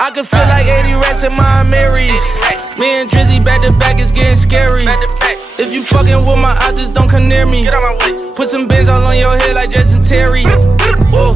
I can feel like 80 rats in my Marys. Me and Drizzy back to back, it's getting scary. If you fucking with my eyes, just don't come near me. Put some bins all on your head like Jason Terry. Whoa.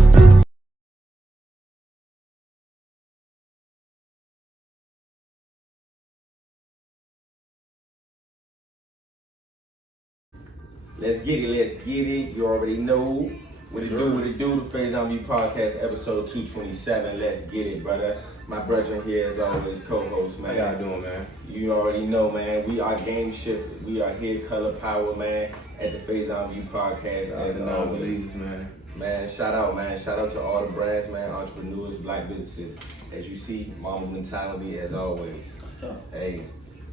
Let's get it. You already know what it do. The Faison View Podcast, episode 227. Let's get it, brother. My brother here, as always, co-host, man. How y'all doing, man? You already know, man. We are game shifters. We are here, color power, man, at the Faison View Podcast. As always, man. Man, shout out, man. Shout out to all the brands, man, entrepreneurs, black businesses. As you see, mama mentality, as always. What's up? Hey.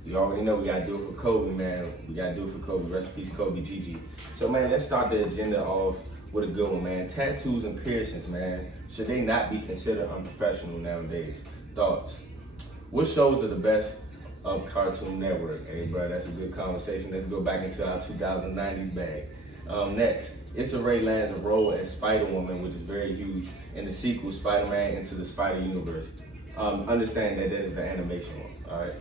You already know we gotta do it for Kobe, man. We gotta do it for Kobe. Rest in peace, Kobe Gigi. So, man, let's start the agenda off with a good one, man. Tattoos and piercings, man. Should they not be considered unprofessional nowadays? Thoughts? What shows are the best of Cartoon Network? Hey, bro, that's a good conversation. Let's go back into our 2090s bag. Next, Issa Rae lands a role as Spider-Woman, which is very huge, in the sequel, Spider-Man Into the Spider-Universe. Understand that is the animation one, all right?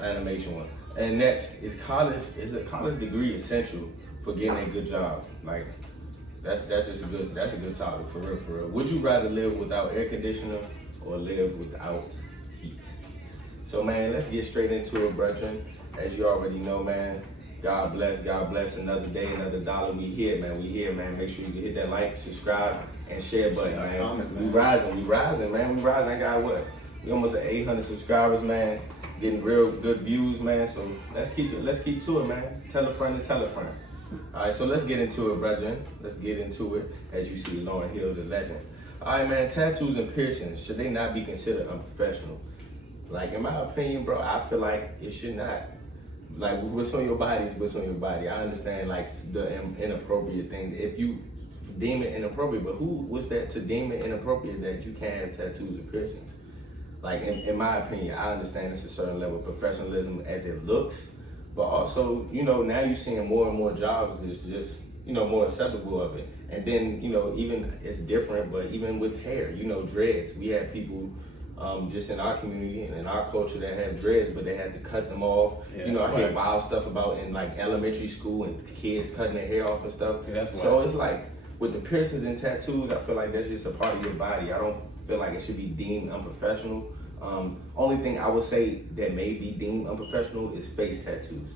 Animation one. And next is a college degree essential for getting a good job? Like that's just a good topic for real. Would you rather live without air conditioner or live without heat? So, man, let's get straight into it, brethren. As you already know, man, God bless another day, another dollar. We here, man. Make sure you hit that like, subscribe, and share button, man. Comment, man. We rising, man. I got what? We almost at 800 subscribers, man. Getting real good views, man. So let's keep to it, man. Tell a friend to tell a friend. All right, so let's get into it, brethren. Let's get into it. As you see, Lauryn Hill, the legend. All right, man. Tattoos and piercings, should they not be considered unprofessional? Like, in my opinion, bro, I feel like it should not. Like, what's on your body is what's on your body. I understand, like, the inappropriate things. If you deem it inappropriate, but what's that to deem it inappropriate that you can't have tattoos and piercings? Like, in my opinion, I understand it's a certain level of professionalism as it looks, but also, now you're seeing more and more jobs that's just, more acceptable of it. And then, even it's different, but even with hair, dreads. We have people just in our community and in our culture that have dreads, but they had to cut them off. Yeah, I hear wild stuff about in like elementary school and kids cutting their hair off and stuff. Yeah, so it's like, with the piercings and tattoos, I feel like that's just a part of your body. I don't feel like it should be deemed unprofessional. Only thing I would say that may be deemed unprofessional is face tattoos.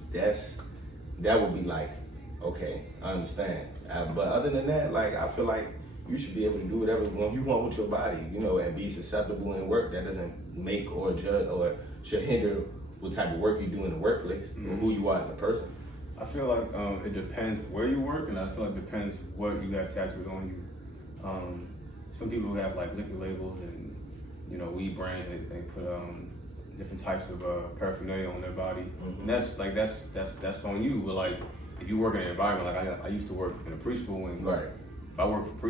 That would be like, okay, I understand. But other than that, like, I feel like you should be able to do whatever you want with your body, and be susceptible in work. That doesn't make or judge or should hinder what type of work you do in the workplace or who you are as a person. I feel like it depends where you work, and I feel like it depends what you got tattooed on you. Some people have like liquor labels and weed brands. They put different types of paraphernalia on their body, and that's on you. But like, if you work in an environment like I used to work in a preschool, and right. If I work with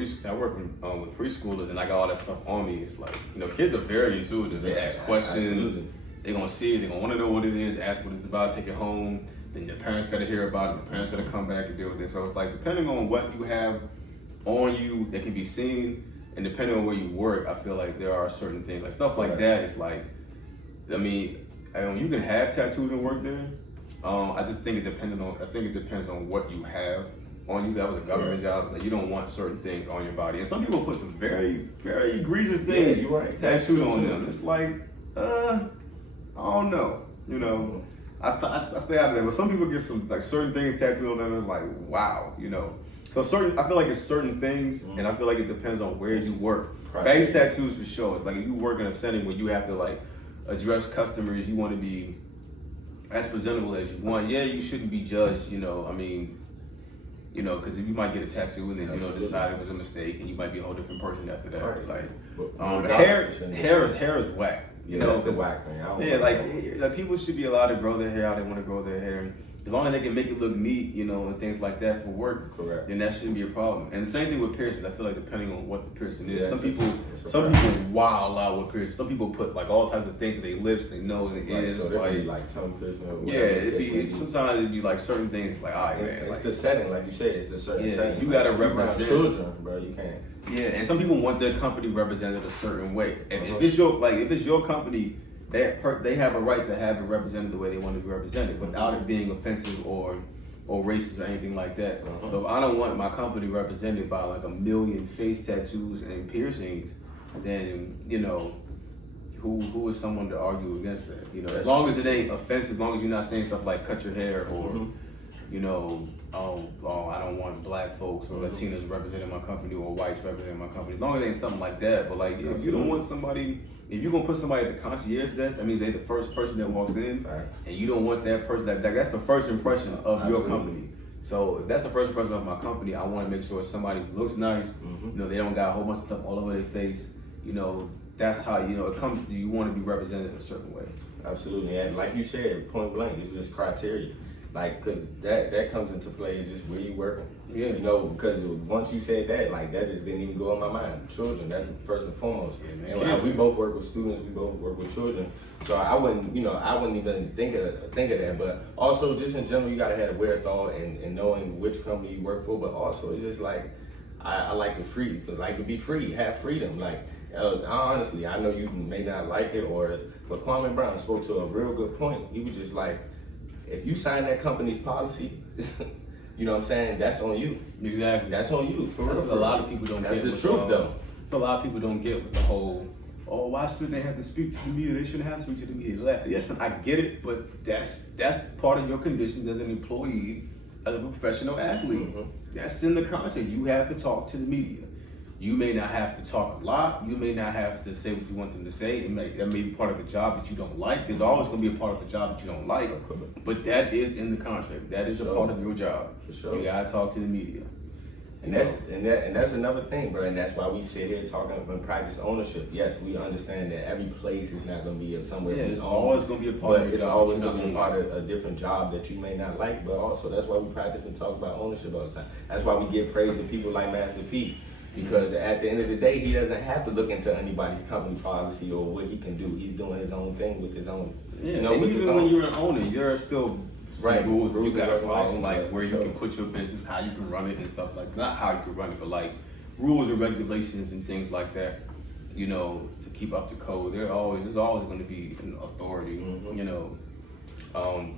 preschoolers, and I got all that stuff on me. It's like, kids are very intuitive. They ask questions. Absolutely. They're gonna see it. They're gonna want to know what it is. Ask what it's about. Take it home. Then your parents got to hear about it. The parents got to come back and deal with it. So it's like, depending on what you have on you that can be seen, and depending on where you work, I feel like there are certain things, like stuff like that is like, I mean, you can have tattoos and work there. I just think it depends on what you have on you. That was a government job. Like, you don't want certain things on your body. And some people put some very, very egregious things tattooed on them. It's like, I don't know. I stay out of there. But some people get some like certain things tattooed on them. It's like, wow, So I feel like it's certain things, and I feel like it depends on where you work. Face tattoos for sure. It's like, if you work in a setting where you have to like address customers, you want to be as presentable as you want. Yeah, you shouldn't be judged. Because if you might get a tattoo and then decide it was a mistake, and you might be a whole different person after that. Right. Like, hair is whack. That's the whack thing. Like people should be allowed to grow their hair how they want to grow their hair. as long as they can make it look neat, you know, and things like that for work, Correct. then that shouldn't be a problem. And the same thing with piercings. I feel like depending on what the piercing is, Yeah, some people wild out with piercings. Some people put like all types of things to their lips, they nose, and Right, ears. so like tongue piercing or whatever. Sometimes it'd be like certain things like, all right, man. It's like, the setting, like you said, it's the certain setting. You gotta If you around represent children, bro. You can't. Yeah, and some people want their company represented a certain way. If it's your company, they have a right to have it represented the way they want to be represented, without it being offensive or racist or anything like that. So if I don't want my company represented by like 1 million face tattoos and piercings, then you know, who is someone to argue against that? You know, as long as it ain't offensive, as long as you're not saying stuff like cut your hair or you know, I don't want black folks or Latinos representing my company or whites representing my company. As long as it ain't something like that. But like, if you don't want somebody, if you're gonna put somebody at the concierge desk, that means they're the first person that walks in, and you don't want that person. That's the first impression of your company. So if that's the first impression of my company, I want to make sure somebody looks nice. You know, they don't got a whole bunch of stuff all over their face. You know, that's how it comes. You want to be represented a certain way. Absolutely, and like you said, point blank, it's just criteria. Like, cause that comes into play just where you working. Yeah. You know, because once you said that, like that just didn't even go in my mind. Children, that's first and foremost. Yeah, and we both work with students, we both work with children. So I wouldn't even think of that. But also, just in general, you gotta have a wherewithal and knowing which company you work for. But also, it's just like I like to be free, have freedom. Like honestly, I know you may not like it, but Kwame Brown spoke to a real good point. He was just like, if you sign that company's policy, you know what I'm saying, that's on you. Exactly. That's on you. That's what a lot of people don't get. That's the truth, though. A lot of people don't get with the whole, why should they have to speak to the media? They shouldn't have to speak to the media. Yes, I get it, but that's part of your conditions as an employee, as a professional athlete. That's in the contract. You have to talk to the media. You may not have to talk a lot. You may not have to say what you want them to say. That may be part of the job that you don't like. There's always going to be a part of the job that you don't like. But that is in the contract. That is a part of your job. For sure. You got to talk to the media. And that's another thing, bro. And that's why we sit here talking and practice ownership. Yes, we understand that every place is not going to be somewhere. Yeah, it's always going to be a part of your job. It's always going to be a part of a different job that you may not like. But also, that's why we practice and talk about ownership all the time. That's why we give praise to people like Master P. Because at the end of the day, he doesn't have to look into anybody's company policy or what he can do. He's doing his own thing with his own. Yeah, you know, and with even his when own. you're an owner, you're still rules you gotta and follow, regulations, like where you sure. can put your business, how you can run it and stuff like that. Not how you can run it, but like rules and regulations and things like that, you know, to keep up to code. There's always going to be an authority, you know.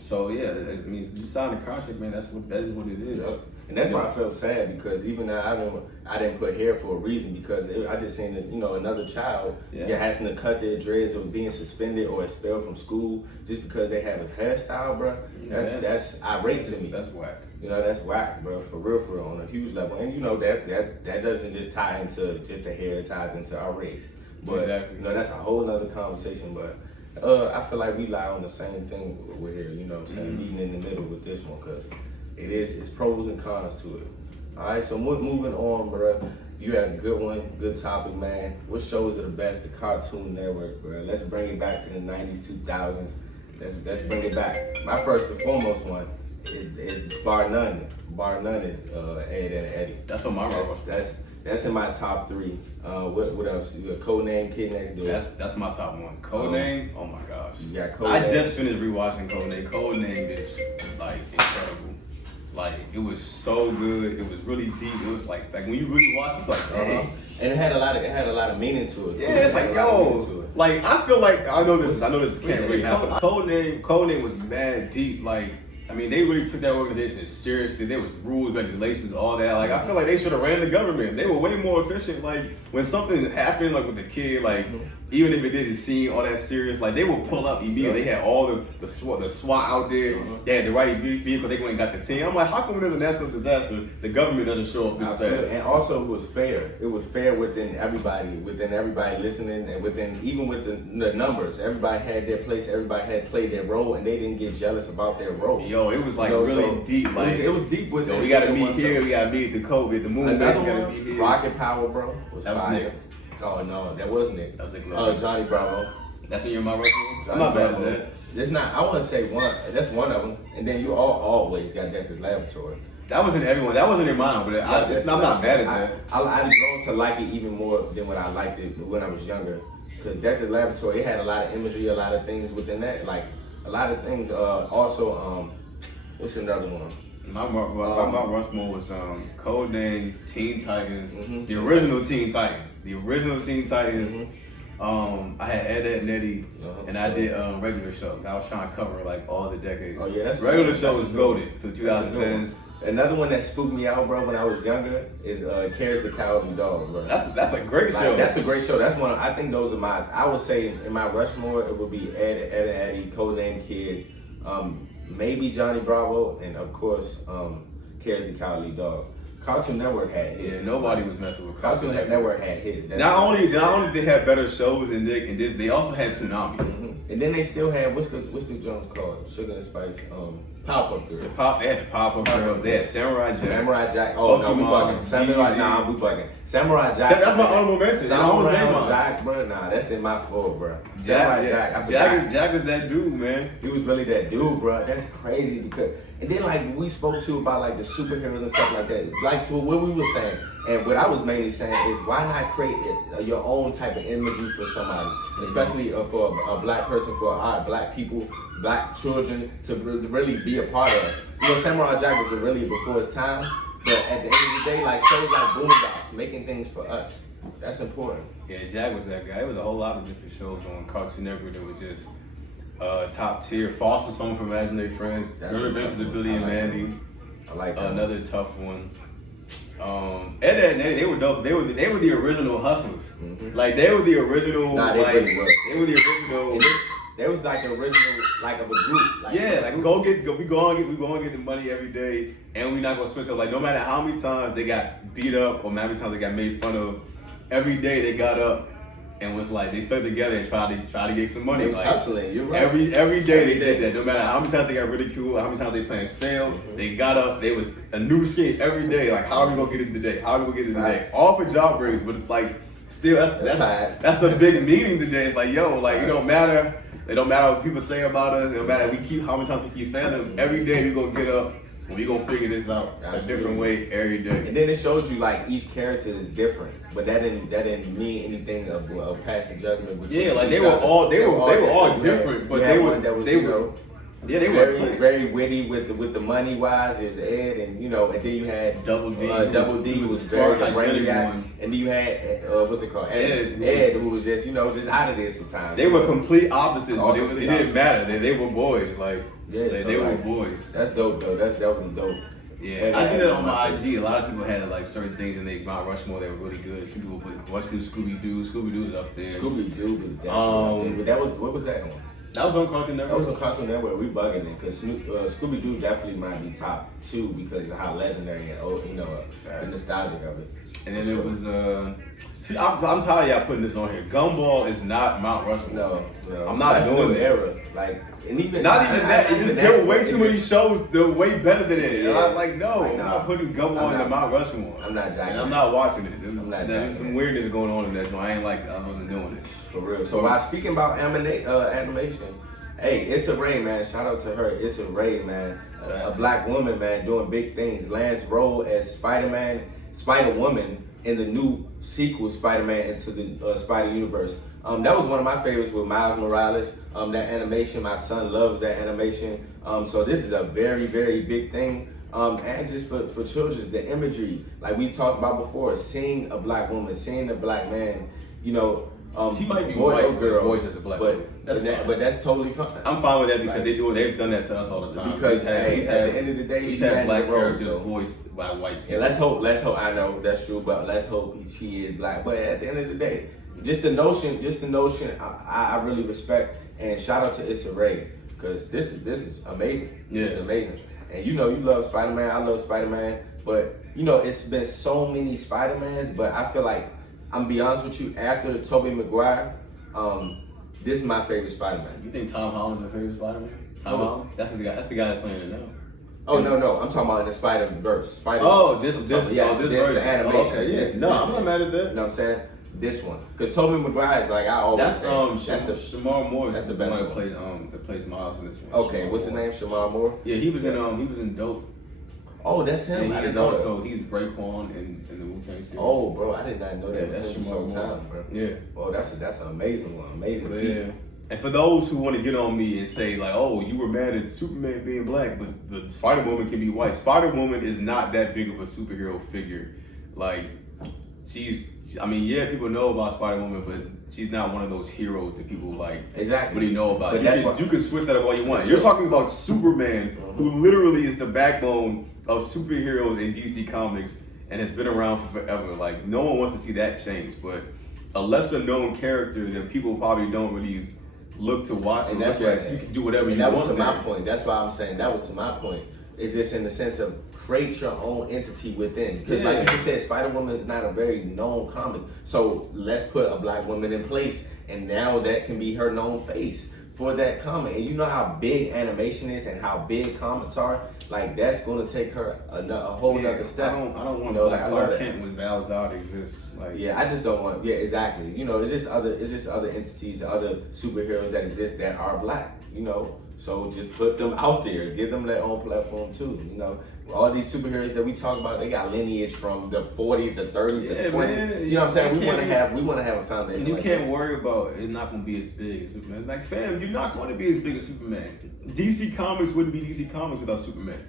So yeah, I mean, you sign a contract, man. That is what it is. Yep. And that's why I felt sad, because even though I didn't put hair for a reason, because I just seen that, another child having to cut their dreads or being suspended or expelled from school just because they have a hairstyle, bro. That's irate to me. That's whack. That's whack, bro, for real, on a huge level. And that doesn't just tie into just the hair, it ties into our race. But exactly. That's a whole nother conversation. But I feel like we lie on the same thing we're here, you know what I'm saying, meeting in the middle with this one, because it's pros and cons to it. All right, so moving on, bro. You had a good one, good topic, man. What shows are the best? The Cartoon Network, bro. Let's bring it back to the 90s, 2000s. Let's bring it back. My first and foremost one is bar none is Ed, Edd n Eddy. That's on my roster. That's in my top 3. What else? You got Codename, Kid Next Door. That's my top one. Codename, oh my gosh. You got Codename. I just finished rewatching Codename. Codename is like incredible. Like, it was so good. It was really deep. It was like when you really watch it, it's like, dang. And it had a lot of meaning to it. Yeah, it's like, yo, like I feel like I know this can't really happen. Codename was mad deep. Like, I mean, they really took that organization seriously. There was rules, regulations, all that. Like, I feel like they should have ran the government. They were way more efficient. Like, when something happened, like with the kid, like even if it didn't seem all that serious, like they would pull up immediately. They had all the SWAT out there. They had the right vehicle. They went and got the team. I'm like, how come when there's a national disaster, the government doesn't show up this fast? And also, it was fair. It was fair within everybody listening, and even with the numbers. Everybody had their place. Everybody had played their role, and they didn't get jealous about their role. Yo, it was like really deep. Like it was deep with. We gotta meet here. We gotta meet the COVID, the moon. Another gotta one, meet here. Rocket Power, bro. That was Nick. Oh no, that wasn't it. That was Nick. Johnny Bravo. That's in your Mount Rushmore? I'm not bad at that. It's not. I wouldn't say one. That's one of them. And then you always got Dexter's Laboratory. That wasn't everyone. That wasn't in mine, but I'm not mad at that. I've grown to like it even more than when I liked it when I was younger. Because Dexter's Laboratory, it had a lot of imagery, a lot of things within that. Like, a lot of things. Also, what's another one? My Mount Rushmore was Codename, Teen Titans, the original Teen Titans. The original Teen Titans. I had Ed, Nettie, and I did regular shows. I was trying to cover like all the decades. Oh yeah, that's regular show was goated for the 2010s. Another one that spooked me out, bro, when I was younger is Carrot the Cowardly Dog, bro. That's a great show. That's a great show. That's one. I think those are my. I would say in my Rushmore it would be Ed and Eddie, Codename Kid, maybe Johnny Bravo, and of course Carrot the Cowardly Dog. Cartoon Network had hits. Yeah, nobody was messing with Cartoon Network had hits. Not only did they have better shows than this, they also had Tsunami. And then they still had what's the junk called? Sugar and Spice. Powerpuff Girls. They had the Powerpuff Girls. They had Samurai Jack. Samurai Jack. Oh no, we bugging. We bugging. Samurai Jack. That's my honorable mention. Samurai Jack, bro. Nah, that's in my floor, bro. Samurai Jack. Jack is that dude, man. He was really that dude, bro. That's crazy because. And then like we spoke to about like the superheroes and stuff like that. Like to what we were saying, and what I was mainly saying is why not create your own type of imagery for somebody, especially for a black person, for black people, black children to really be a part of. You know, Samurai Jack was really before his time, but at the end of the day, like shows like Boondocks, making things for us. That's important. Yeah, Jack was that guy. There was a whole lot of different shows on Cartoon Network that was just top tier. Foster's Home for Imaginary Friends. Early Adventures of Billy and Mandy. I like that. Another tough one. Ed and Eddie, they were dope. They were the original hustlers. Like they were the original. Nah, they were the original. They was like the original, like of a group. Like, yeah, like we go and get the money every day, and we're not gonna switch up. Like no matter how many times they got beat up or how many times they got made fun of, every day they got up and was like they stuck together and try to get some money. They was hustling. You're right. Every day they did that. No matter how many times they got ridiculed, how many times they plans failed, they got up. They was a new skate every day. Like how are we gonna get it today? How are we gonna get it today? All for job breaks, but it's like still that's a big meaning today. It's like yo, like it don't matter. It don't matter what people say about us. It don't matter how many times we keep failing them. Every day we gonna get up and we gonna figure this out a different way every day. And then it showed you like each character is different, but that didn't mean anything of passing judgment. Yeah, like they were all different, but they were very witty with the money wise. There's Ed, and and then you had Double D. Double D was very brainiac, and then you had what's it called? Ed, who was just just out of there sometimes. They were complete opposites, but it didn't matter. They were boys, they were boys. That's dope though. That's definitely dope. Yeah, I did that on my IG. A lot of people had like certain things in their Mount Rushmore that were really good. People would put what's new Scooby Doo. Scooby Doo was up there. Scooby Doo was definitely up there. But that was what was that on? That was on Cartoon Network. That was on Cartoon Network. We bugging it because Scooby Doo definitely might be top 2 because of how legendary and the nostalgic of it. And then it was I'm tired of y'all putting this on here. Gumball is not Mount Rushmore. No. I'm not doing it. Era. Like, and even not even that. It's just there were way too many shows. They're way better than it. Yeah. And I'm like, no, I'm not putting Gumball in the Mount Rushmore. I'm not exactly. And I'm not watching it. There's some weirdness going on in that joint. I ain't like. I wasn't doing it for real. So while speaking about animation, hey, Issa Rae, man. Shout out to her, Issa Rae, man. A black woman, man, doing big things. Lands role as Spider-Woman in the new sequel, Spider-Man Into the Spider-Universe. That was one of my favorites with Miles Morales. That animation, my son loves that animation. So this is a very, very big thing. And just for children, the imagery, like we talked about before, seeing a black woman, seeing a black man, she might be boy white, or girl, voice as a black woman. But that's totally fine. I'm fine with that because they've done that to us all the time. Because at the end of the day, she had black characters voiced by white people. Yeah, let's hope. I know that's true, but let's hope she is black. But at the end of the day, just the notion, I really respect and shout out to Issa Rae because this is amazing. Yeah. It's amazing. And you love Spider-Man. I love Spider-Man. But it's been so many Spider-Mans. But I feel like I'm be honest with you. After Tobey Maguire, this is my favorite Spider-Man. You think Tom Holland's your favorite Spider-Man? Tom Holland? That's the guy that's playing it now. Oh no! I'm talking about in the Spider-Verse. This version. The animation. I'm not mad at that. You know what I'm saying? this one, because Tobey Maguire is like I always That's say, that's the Shamar Moore. That's the best one one. that plays Miles in this one. Okay, what's his name? Shamar Moore. Yeah, he was in Dope. Oh, that's him. And I he didn't is know that. also he's Raekwon in the Wu-Tang series. Oh, bro, I did not know that. Yeah, that's That's Shamar so Moore. time, bro. Yeah. Oh, that's an amazing one. Amazing feat. Yeah. And for those who want to get on me and say like, "Oh, you were mad at Superman being black, but the Spider-Woman can be white." Spider-Woman is not that big of a superhero figure. Like, people know about Spider-Woman, but she's not one of those heroes that people like Exactly. really know about. But You can switch that up all you want. For You're sure. talking about Superman, who literally is the backbone of superheroes in DC Comics and has been around for forever. Like, no one wants to see that change, but a lesser known character that people probably don't really look to watch and that's look at. what- You can do whatever And you that want. was to my there. point. That's why I'm saying that was to my point. It's just in the sense of create your own entity within. Because like you said, Spider-Woman is not a very known comic. So let's put a black woman in place, and now that can be her known face for that comic. And you know how big animation is and how big comics are. Like that's going to take her a whole nother step. I don't want You know, like I love Clark that. Kent when Val Zod exists. Like, Yeah, I just don't want. Yeah, exactly. You know, it's just other entities, other superheroes that exist that are black. You know, so just put them out there, give them their own platform too. You know, all these superheroes that we talk about, they got lineage from the 40s, the 30s, the 20s. man. You know what I'm saying? You We want to have a foundation. And you like can't that. worry about it not going to be as big as Superman. Like, fam, you're not going to be as big as Superman. DC Comics wouldn't be DC Comics without Superman.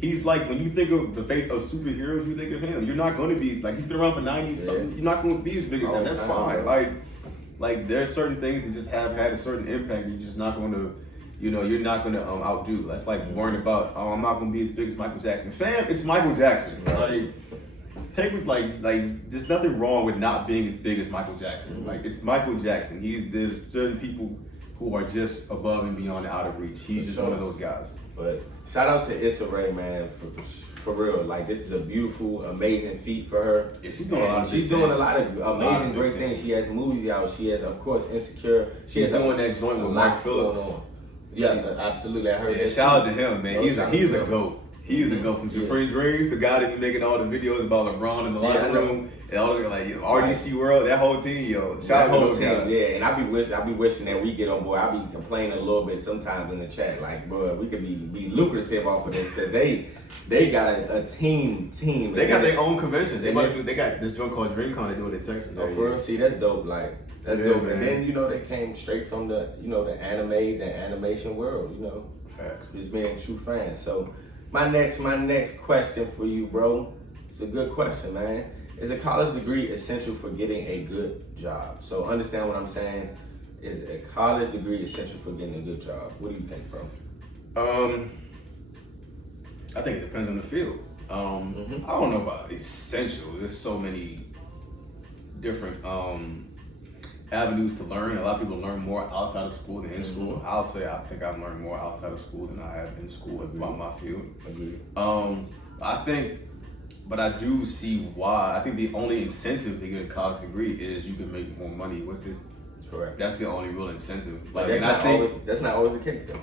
He's like, when you think of the face of superheroes, you think of him. You're not going to be, like, he's been around for 90 something. You're not going to be as big as him. That's fine. Like, there are certain things that just have had a certain impact. You're just not going to, you're not going to outdo. That's like worrying about, I'm not going to be as big as Michael Jackson. Fam, it's Michael Jackson. Like, take with like there's nothing wrong with not being as big as Michael Jackson. Like, it's Michael Jackson. There's certain people who are just above and beyond and out of reach. He's just one of those guys. But shout out to Issa Rae, man, for real. Like, this is a beautiful, amazing feat for her. Yeah, she's doing a lot of She's big doing a things. lot of amazing, great big things. She has movies out. She has, of course, Insecure. She's doing that joint with Mark Phillips. Yeah, absolutely. I heard Yeah, that. shout out to him, man. He's a Shout out to GOAT. He's a GOAT from Supreme Dreams, the guy that be making all the videos about LeBron in the locker room and all the RDC World, that whole team, yo. Shout out to those guys. Yeah, and I be wishing that we get on board. I be complaining a little bit sometimes in the chat, like, bro, we could be lucrative off of this because they got a team. They got their own convention. They got this joint called DreamCon they do it in Texas. Oh, for real? See, that's dope. Like, that's dope. Man. And then, they came straight from the animation world, Facts. Just being true fans. So my next question for you, bro. It's a good question, man. Is a college degree essential for getting a good job? So understand what I'm saying. Is a college degree essential for getting a good job? What do you think, bro? I think it depends on the field. I don't know about essential. There's so many different avenues to learn. A lot of people learn more outside of school than in school. I'll say I think I've learned more outside of school than I have in school about my field. Agreed. But I do see why. I think the only incentive to get a college degree is you can make more money with it. Correct. That's the only real incentive. But Like, that's not always the case, though.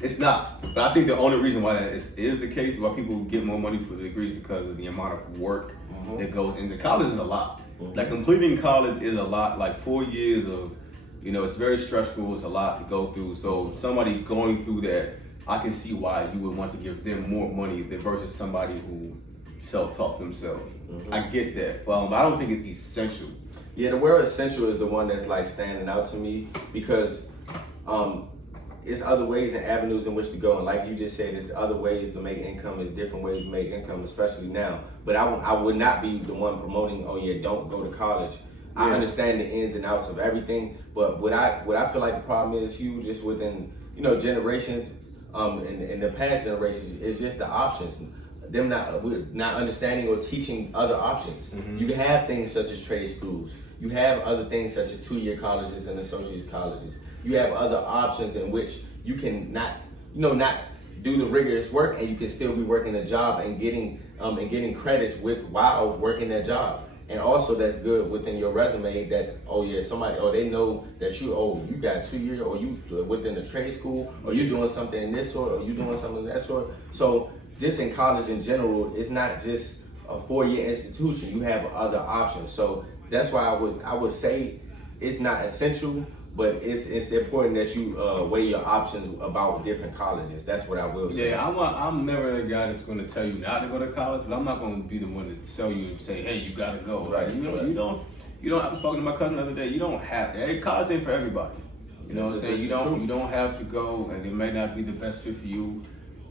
it's not. But I think the only reason why that is the case, why people get more money for the degrees, because of the amount of work that goes into college is a lot. Like, completing college is a lot. Like, 4 years of, it's very stressful. It's a lot to go through. So somebody going through that, I can see why you would want to give them more money than versus somebody who self-taught themselves. I get that. But I don't think it's essential. Yeah, the word essential is the one that's like standing out to me because it's other ways and avenues in which to go. And like you just said, there's other ways to make income. There's different ways to make income, especially now. But I would not be the one promoting, don't go to college. Yeah. I understand the ins and outs of everything. But what I feel like the problem is huge is within, generations, in the past generations, is just the options. Them not understanding or teaching other options. You have things such as trade schools. You have other things such as 2-year colleges and associate's colleges. You have other options in which you can not do the rigorous work, and you can still be working a job and getting credits while working that job. And also that's good within your resume that they know that you got 2 years, or you within the trade school, or you're doing something in this sort, or you're doing something in that sort. So just in college in general, it's not just a 4-year institution. You have other options. So that's why I would say it's not essential, but it's important that you weigh your options about different colleges. That's what I will say. Yeah, I'm never the guy that's going to tell you not to go to college, but I'm not going to be the one to tell you and say, hey, you got to go. Right. You don't. I was talking to my cousin the other day. You don't have to. Hey, college ain't for everybody. You know what I'm saying? You don't have to go, and it may not be the best fit for you.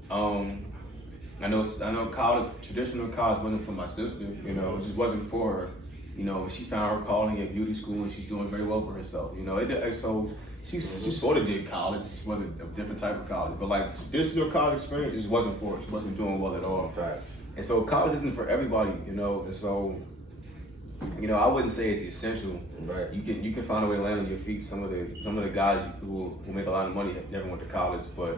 I know college, traditional college wasn't for my sister. You know, it just wasn't for her. You know, she found her calling at beauty school, and she's doing very well for herself. You know, so she sort of did college. She wasn't a different type of college, but like traditional college experience, it just wasn't for her. She wasn't doing well at all. Facts. And so college isn't for everybody. You know, and so. You know, I wouldn't say it's essential. Right. You can find a way to land on your feet. Some of the guys who make a lot of money have never went to college, but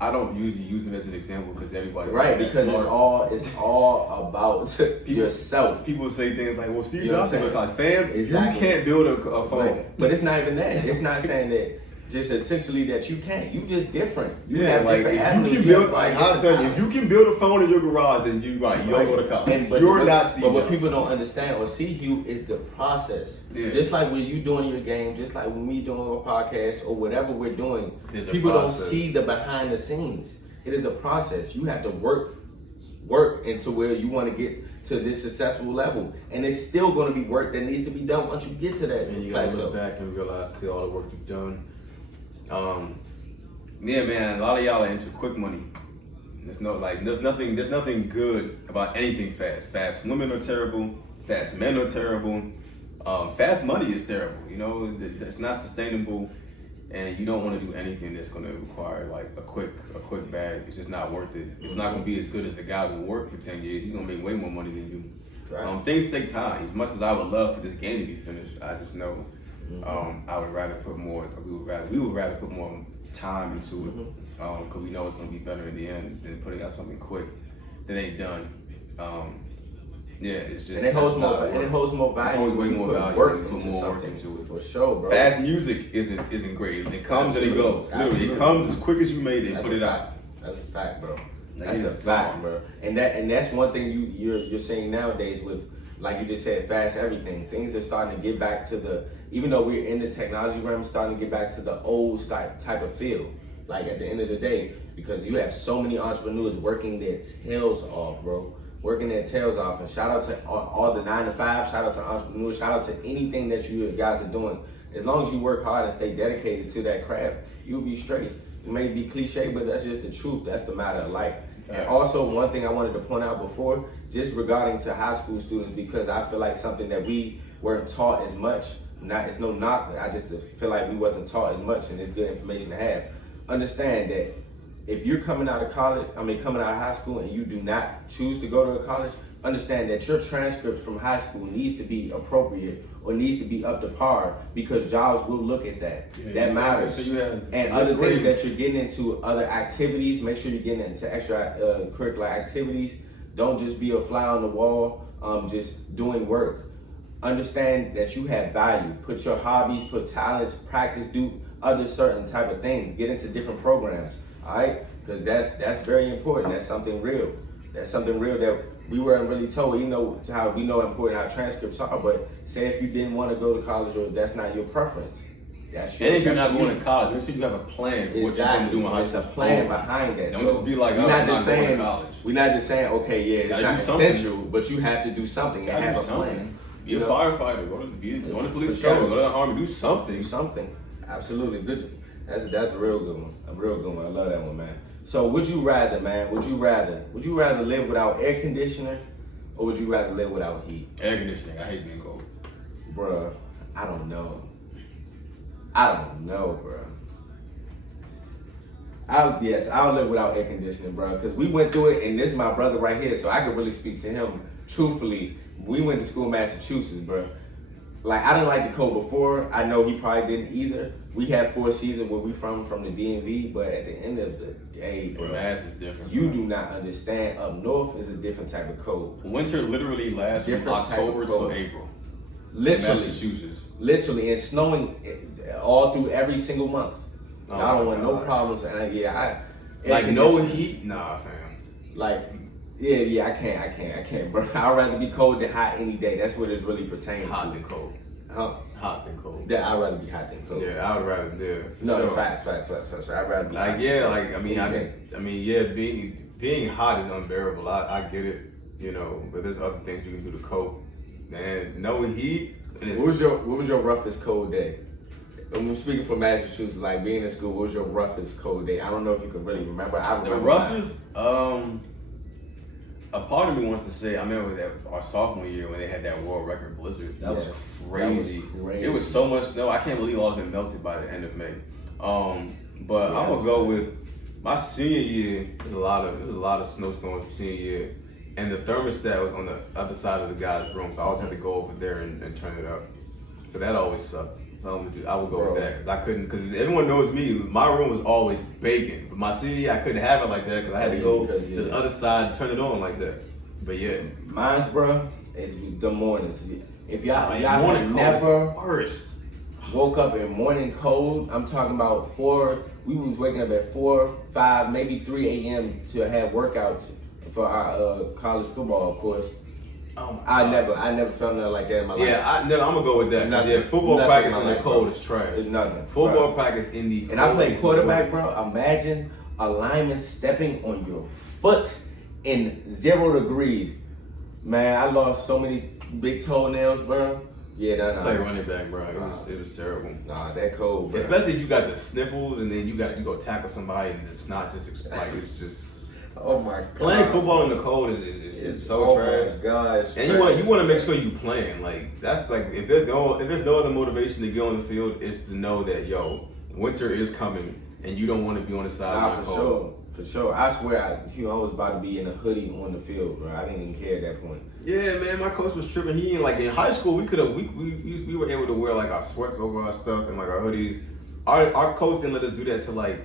I don't usually use them as an example because everybody's right, because it's all about yourself. People say things like, "Well, Steve Jobs went to college, fam. Exactly. You can't build a phone." Right. But it's not even that. It's not saying that. Just essentially that you can't. You just different. You have like different if avenues. you can build, like I'll tell you, if you can build a phone in your garage, then you don't go to college. You're not Steve But what Jobs. people don't understand or see you is the process. Yeah. Just like when you doing your game, just like when we doing a podcast or whatever we're doing, people don't see the behind the scenes. It is a process. You have to work into where you want to get to this successful level, and it's still going to be work that needs to be done once you get to that. And you gotta look back and realize see all the work you've done. Yeah, man, a lot of y'all are into quick money. There's nothing good about anything fast. Fast women are terrible. Fast men are terrible. Fast money is terrible. You know, that's not sustainable, and you don't want to do anything that's going to require like a quick bag. It's just not worth it. It's not going to be as good as the guy who worked for 10 years. He's going to make way more money than you. Right. Things take time. As much as I would love for this game to be finished, I just know. I would rather put more. We would rather put more time into it because we know it's going to be better in the end than putting out something quick that ain't done. Yeah, it's just. And it holds more value. It holds way more value. Work into it for sure, bro. Fast music isn't great. It comes and it goes. Literally, it comes as quick as you made it and put it out. That's a fact, bro. That's a fact, bro. And that's one thing you're seeing nowadays with, like you just said, fast everything. Things are starting to get back to even though we're in the technology realm, starting to get back to the old type of field. Like at the end of the day, because you have so many entrepreneurs working their tails off, bro. Working their tails off. And shout out to all the 9 to 5, shout out to entrepreneurs, shout out to anything that you guys are doing. As long as you work hard and stay dedicated to that craft, you'll be straight. It may be cliche, but that's just the truth. That's the matter of life. And also, one thing I wanted to point out before, just regarding to high school students, because I feel like something that we weren't taught as much. It's no knock. I just feel like we wasn't taught as much, and it's good information to have. Understand that if you're coming out of high school, and you do not choose to go to a college, understand that your transcript from high school needs to be appropriate or needs to be up to par, because jobs will look at that. That matters. So you have and other things that you're getting into, other activities, make sure you're getting into extra curricular activities. Don't just be a fly on the wall, just doing work. Understand that you have value. Put your hobbies, put talents, practice, do other certain type of things. Get into different programs, all right? Because that's very important. That's something real. That's something real that we weren't really told. You know how we know how important our transcripts are, but say if you didn't want to go to college or that's not your preference. And if you're not going to college, make sure you have a plan for what you're going to do in high school. There's a plan behind that. Don't just be like, I'm not going to college. We're not just saying, okay, yeah, it's not essential, but you have to do something and have a plan. Be a firefighter, go to the police academy, go to the army, do something. Do something. Absolutely. Good. That's a real good one. A real good one. I love that one, man. So would you rather live without air conditioner, or would you rather live without heat? Air conditioning. I hate being cold. Bruh, I don't know, bruh. I'll live without air conditioning, bruh, because we went through it, and this is my brother right here, so I can really speak to him truthfully. We went to school in Massachusetts, bruh. Like, I didn't like the cold before. I know he probably didn't either. We had 4 seasons where we from the DMV, but at the end of the day, bro, Mass is different. You do not understand. Up north is a different type of cold. Winter literally lasts from October to April. Literally. Massachusetts. Literally, and snowing all through every single month. Oh, I don't want no problems. And like no heat? Nah, fam. Like, Yeah, I can't, bro. I'd rather be cold than hot any day. That's what it's really pertaining to. Hot than cold. Huh? Hot than cold. Yeah, I'd rather be hot than cold. Yeah, I would rather. Yeah. No, sure. facts. I'd rather be Like hot. yeah, like being hot is unbearable. I get it, you know, but there's other things you can do to cope. And no heat. What was your roughest cold day? I'm speaking from Massachusetts, like being in school. What was your roughest cold day? I don't know if you can really remember. I The remember roughest, a part of me wants to say, I remember that our sophomore year when they had that world record blizzard. That was crazy. It was so much snow. I can't believe all of it melted by the end of May. But I'm gonna go with my senior year. There's a lot of snowstorms senior year, and the thermostat was on the other side of the guy's room, so I always had to go over there and turn it up. So that always sucked. So I would go with that because I couldn't. Because everyone knows me. My room was always baking. But my senior year, I couldn't have it like that because I had to go to the other side and turn it on like that. But yeah, mine's, bro, is the mornings. If y'all morning never worst. woke up in morning cold, I'm talking about 4. We was waking up at 4, 5, maybe 3 a.m. to have workouts for our college football, of course. I never felt nothing like that in my life. Yeah, I'm gonna go with that. Nothing. Yeah, football Nothing practice in in my the life, cold bro. is trash. It's nothing. Football bro. practice in the And I play quarterback, bro. Imagine a lineman stepping on your foot in 0 degrees. Man, I lost so many big toenails, bro. Yeah, no. Play running back, bro. It was terrible. Nah, that cold, bro. Especially if you got the sniffles and then you go tackle somebody and the snot just like it's just. Oh my god. Playing football in the cold is so trash. Oh my god. And you want to make sure you playing. Like that's like if there's no other motivation to get on the field, it's to know that winter is coming and you don't want to be on the sideline cold. For sure. I swear, I was about to be in a hoodie on the field, bro. I didn't even care at that point. Yeah, man, my coach was tripping. He like in high school, we were able to wear like our sweats over our stuff and like our hoodies. Our coach didn't let us do that till like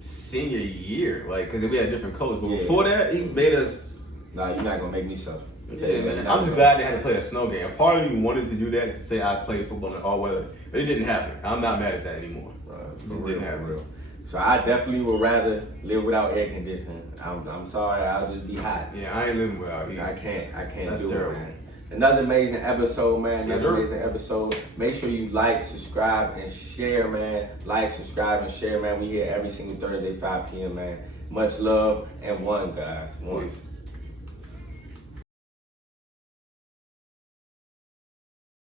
senior year, like because we had different colors. But before that, he made us. Nah, you're not gonna make me suffer. Yeah, man. I'm just glad they had to play a snow game. Part of me wanted to do that to say I played football in all weather, but it didn't happen. I'm not mad at that anymore. It didn't happen. So I definitely would rather live without air conditioning. I'm sorry, I'll just be hot. Yeah, I ain't living without heat. I can't That's do terrible. it, man. Another amazing episode, man. Amazing episode. Make sure you like, subscribe, and share, man. Like, subscribe, and share, man. We here every single Thursday, 5 p.m., man. Much love and one, guys. One. Peace.